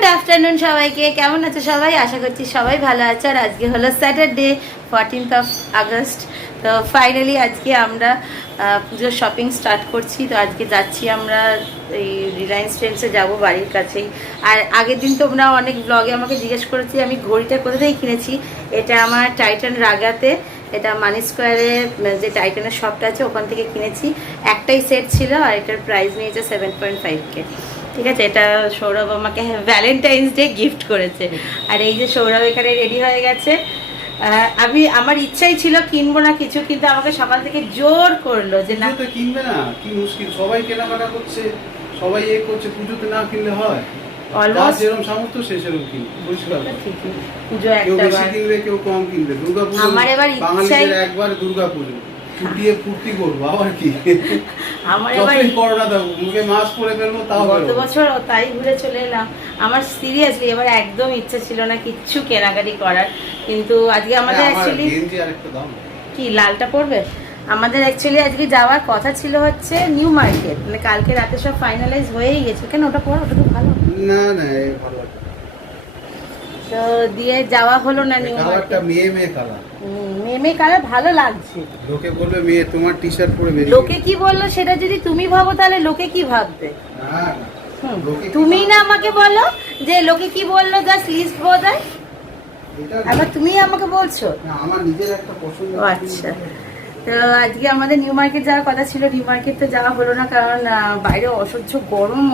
Good afternoon সবাইকে, কেমন আছো সবাই? আশা করছি সবাই ভালো আছে। আর আজকে হলো স্যাটারডে 14th আগস্ট। তো ফাইনালি আজকে আমরা পুজোর শপিং স্টার্ট করছি। তো আজকে যাচ্ছি আমরা এই রিলায়েন্স ট্রেন্ডসে যাবো, বাড়ির কাছেই। আর আগের দিন তোমরা অনেক ব্লগে আমাকে জিজ্ঞেস করেছি আমি ঘড়িটা কোথা থেকে কিনেছি। এটা আমার টাইটান রাগাতে, এটা মানি স্কোয়ারে যে টাইটানের শপটা আছে ওখান থেকে কিনেছি। একটাই সেট ছিল আর এটার প্রাইস নিয়েছে 7.5K। ঠিক আছে, এটা সৌরভ আমাকে ভ্যালেন্টাইন্স ডে গিফট করেছে। আর এই যে সৌরভ এখানে রেডি হয়ে গেছে। আমার ইচ্ছাই ছিল কিনবো না কিছু, কিন্তু আমাকে সকাল থেকে জোর করলো যে না কিনবে না। কি মুশকিল, সবাই কেনাকাটা করছে, সবাই করছে, পুজোতে না কিনলে হয়? অলমোস্ট যেরকম সামর্থ্য সে সেরকম কিনবে, পরিষ্কার। পুজো কেউ বেশি কিনবে, কেউ কম কিনবে। দুর্গাপুজো আমার এবার বাঙালিদের একবার দুর্গাপুজো ছুটিয়ে ফুর্তি করবো, আবার কি আমার এবার করোনা দাও মুখে মাস্ক পরে ফেলবো, তাও গত বছর তাই ঘুরে চলে এলাম। আমার সিরিয়াসলি এবার একদম ইচ্ছা ছিল না কিচ্ছু কেনাকাটি করার, কিন্তু আজকে আমাদের অ্যাকচুয়ালি কি লালটা পড়বে। আমাদের অ্যাকচুয়ালি আজকে যাওয়ার কথা ছিল হচ্ছে নিউ মার্কেট, মানে কালকে রাতে সব ফাইনালাইজ হয়েই গেছে। কেন ওটা পড়ো, ওটা তো ভালো না না ভালো তো দিয়ে যাওয়া হলো না নিউ মার্কেট। মেয়ে কালার ভালো লাগছে। লোকে বলবে মেয়ে তোমার টি-শার্ট পরে বেরিয়ে, লোকে কি বললো সেটা যদি তুমি ভাবো তাহলে লোকে কি ভাববে? তুমি না আমাকে বলো যে লোকে কি বললো, জাস্ট লিস্ট বোঝায়। আবার তুমি আমাকে বলছো আমার নিজের একটা পছন্দ। আচ্ছা, তো আজকে আমাদের নিউ মার্কেট যাওয়ার কথা ছিল। নিউ মার্কেট তো যাওয়া হলো না, কারণ বাইরে অসহ্য গরম।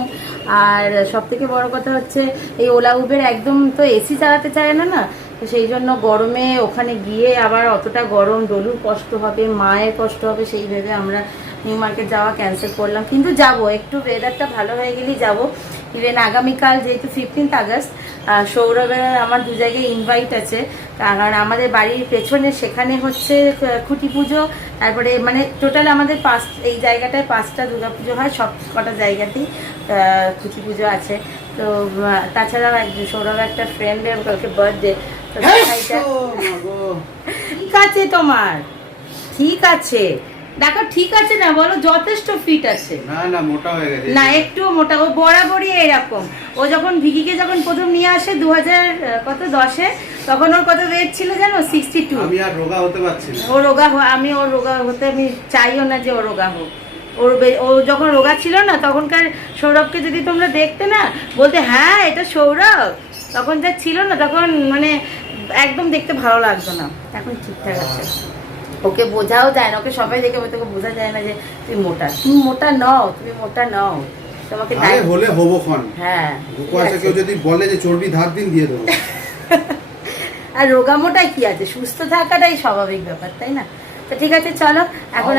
আর সব থেকে বড় কথা হচ্ছে এই ওলা উবের একদম তো এসি চালাতে চায় না না, তো সেই জন্য গরমে ওখানে গিয়ে আবার অতটা গরম, ডলুর কষ্ট হবে, মায়ের কষ্ট হবে, সেই ভেবে আমরা নিউ মার্কেট যাওয়া ক্যান্সেল করলাম। কিন্তু যাব, একটু ওয়েদারটা ভালো হয়ে গেলেই যাব। ইভেন আগামীকাল যেহেতু 15th আগস্ট, সৌরভের আমার দু জায়গায় ইনভাইট আছে। কারণ আমাদের বাড়ির পেছনে সেখানে হচ্ছে খুঁটি পুজো, তারপরে মানে টোটাল আমাদের এই জায়গাটায় 5টা দুর্গাপুজো হয়, সব কটা জায়গাতেই খুঁটি পুজো আছে। তো তাছাড়াও সৌরভ একটা ফ্রেন্ডের কালকে বার্থডে। ঠিক আছে তোমার, ঠিক আছে দেখো, ঠিক আছে না বলো, যথেষ্ট ফিট আছে। না না মোটা হয়ে গেছে না, একটু মোটা। ও বরাবরই এরকম। ও যখন ভিকিকে যখন প্রথম নিয়ে আসে 2010-এ, তখন ওর কত ওয়েট ছিল জানো? 62। আমি আর রোগা হতে পারছি না। ওর রোগা হতে আমি চাইও না যে ও রোগা হোক। ও যখন রোগা ছিল না, তখনকার সৌরভকে যদি তোমরা দেখতে না, বলতে হ্যাঁ এটা সৌরভ। তখন যা ছিল না, তখন মানে একদম দেখতে ভালো লাগতো না। এখন ঠিকঠাক আছে। ওকে বোঝাও যায় না, ওকে সবাই দেখে তোকে বোঝা যায় না যে তুই মোটা। তুমি মোটা নও, তুমি মোটা নও। তোমাকে হলে হবো খন। হ্যাঁ, কেউ যদি বলে যে চর্বি ধার দিন দিয়ে দেবো। আর রোগা মোটাই কি আছে, সুস্থ থাকাটাই স্বাভাবিক ব্যাপার, তাই না? তো ঠিক আছে, চলো এখন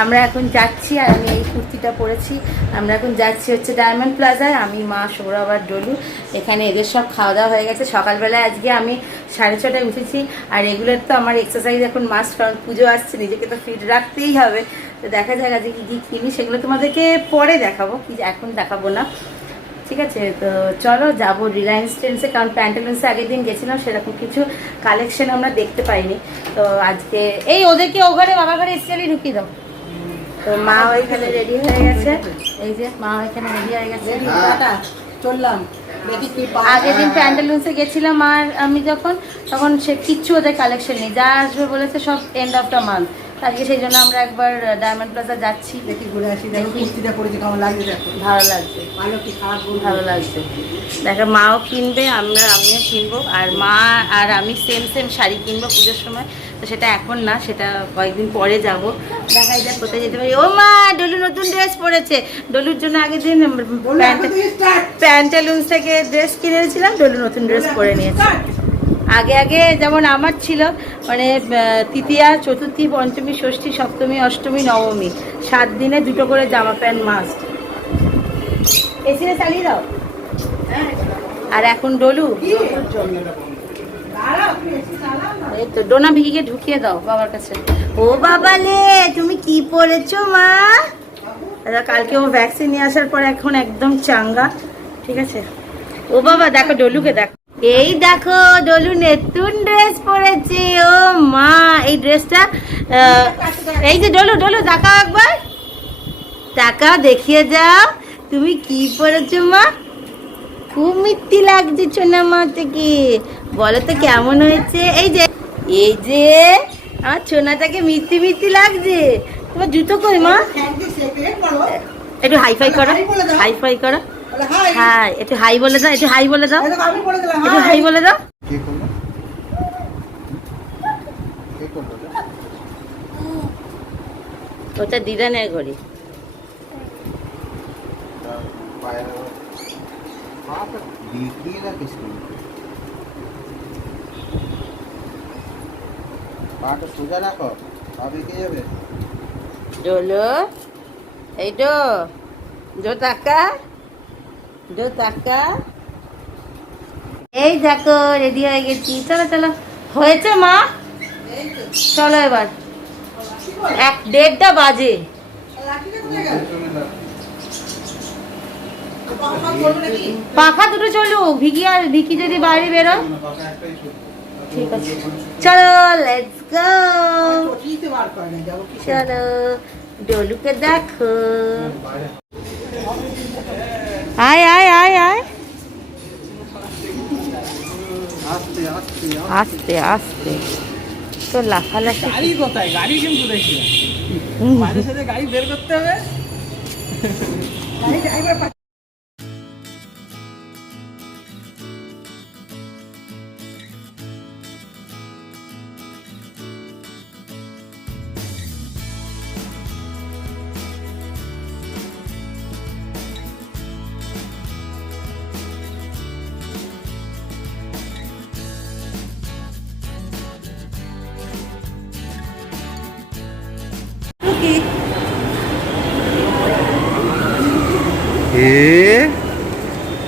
আমরা এখন যাচ্ছি। আর আমি এই কুর্তিটা পরেছি। আমরা এখন যাচ্ছি হচ্ছে ডায়মন্ড প্লাজায়, আমি, মা, সৌরভ আর ডলু। এখানে এদের সব খাওয়া দাওয়া হয়ে গেছে। সকালবেলায় আজকে আমি 6:30টায় উঠেছি। আর এগুলোর তো আমার এক্সারসাইজ এখন মাস্ট, কারণ পুজো আসছে, নিজেকে তো ফিট রাখতেই হবে। তো দেখা যাক আজকে কী কী কিনি, সেগুলো তোমাদেরকে পরে দেখাবো, কি এখন দেখাবো না। ঠিক আছে, তো চলো যাবো রিলায়েন্স ট্রেন্ডসে, কারণ প্যান্টালুন্সে আগের দিন গেছিলাম, সেরকম কিছু কালেকশন আমরা দেখতে পাইনি। তো আজকে এই ওদেরকে ও ঘরে, বাবা ঘরে স্টাইলি ঢুকিয়ে দাও। তো মা ওইখানে রেডি হয়ে গেছে, এই যে মা ওইখানে রেডি হয়ে গেছে। চললাম। আগের দিন প্যান্টালুন্সে গেছিলাম আর আমি যখন, তখন সে কিচ্ছু ওদের কালেকশন নেই, যা আসবে বলেছে সব এন্ড অফ দ্য মান্থ। আজকে সেই জন্য আমরা একবার ডায়মন্ড প্লাজা যাচ্ছি, দেখি ঘুরে আসি। দেখো কুর্তিটা পরেছি কেমন লাগছে, দেখো ভালো লাগছে, ভালো কি খারাপ ভালো লাগছে। দেখো মাও কিনবে, আমিও কিনবো। আর মা আর আমি সেম শাড়ি কিনবো পুজোর সময়। তো সেটা এখন না, সেটা কয়েকদিন পরে যাব। দেখাই যাক কোথায় যেতে পারি। ও মা, ডলু নতুন ড্রেস পরেছে। ডলুর জন্য আগের দিন প্যান্টালুন্স থেকে ড্রেস কিনেছিলাম, ডলু নতুন ড্রেস পরে নিয়েছে। আগে যেমন আমার ছিল, মানে তৃতীয়া, চতুর্থী, পঞ্চমী, ষষ্ঠী, সপ্তমী, অষ্টমী, নবমী 7 দিনে 2টো করে জামা প্যান্ট মাস্ট। এসে চালিয়ে দাও। আর এখন ডলু, এই তো ডোনা ভিকিকে ঢুকিয়ে দাও বাবার কাছে। ও বাবা লে, তুমি কি পরেছো মা? কালকে ও ভ্যাকসিন নিয়ে আসার পর এখন একদম চাঙ্গা। ঠিক আছে, ও বাবা দেখো ডলুকে দেখো, এই দেখো ডলু নতুন ড্রেস পরেছে। ও মা, এই ড্রেসটা এই যে ডলু তাকাও একবার, টাকা দেখিয়ে যাও, তুমি কি পরেছো মা? খুব মিষ্টি লাগছে সোনা মা থেকে। বলো তো কেমন হয়েছে? এই যে আমার সোনাটাকে মিষ্টি মিষ্টি লাগছে। তোমার জুতো কই মা? একটু হাইফাই করো, হাইফাই করো। হাই, একটু হাই বলে দাও, একটু হাই বলে দাও, একটু হাই বলে দাও। কে করলো? কে করলো রে? ওটা দিদানের ঘড়ি। তার পায়ের পাটা দিয়ে রাখিস নি। পাটা সোজা রাখো, পা বেঁকে যাবে। ডোলো, এই ডো টাকা, এই দেখো রেডি হয়ে গেছি। চলো চলো, হয়েছে মা? চলো এবার 1:30টা বাজে। পাখা দুটো চলুক, ভিকি যদি বাইরে বেরো। ঠিক আছে, চলো লেটস গো। চলো ডলুকে দেখো। আয় আয় আয় আয়, আস্তে আস্তে আস্তে আস্তে। তো লাফালাফি। গাড়ি কোথায়? গাড়ি কিন্তু দেখি মাঝে সাথে গাড়ি বের করতে হবে। গাড়ি ড্রাইভার এ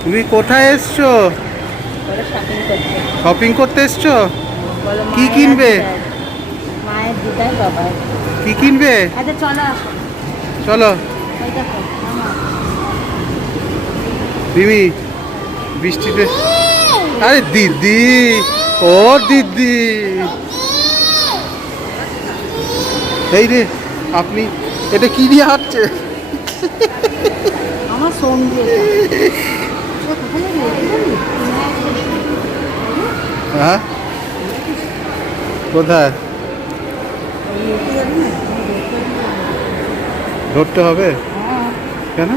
তুমি কোথায় এসছো? শপিং করতে এসছো? কি কিনবে? মায়ের দিদার বাবার। কি কিনবে? আচ্ছা চলো, চলো ওই দেখো আমার। রিমি, বৃষ্টিতে। আরে দিদি, ও দিদি, এই রে আপনি এটা কি দিয়ে হাঁটছে? আমার সঙ্গে হ্যাঁ, কোথায় ধরতে হবে? কেন?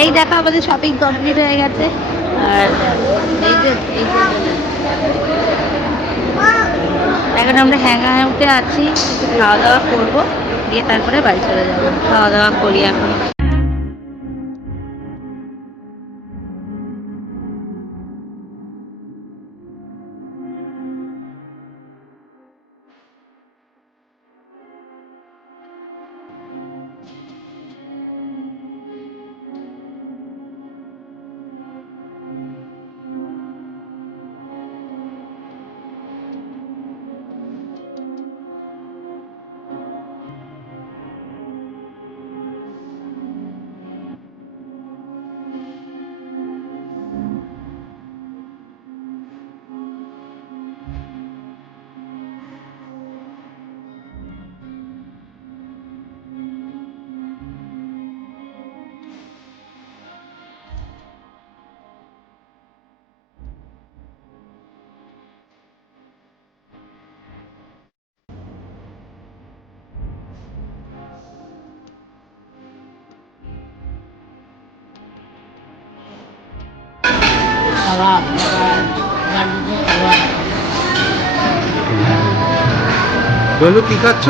এই দেখো আমাদের শপিং কমপ্লিট হয়ে গেছে। আর এই যে এখন আমরা হ্যাঙ্গা আউটে আছি, একটু খাওয়া দাওয়া করবো, দিয়ে তারপরে বাড়ি চলে যাবো। খাওয়া দাওয়া করি এখন। খাবার বলো কি খাচ্ছ?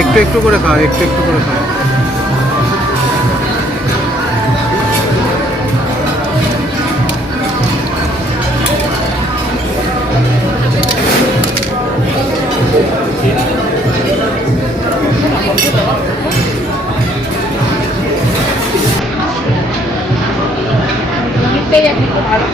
একটু একটু করে খাও, একটু একটু করে খাও। ভালো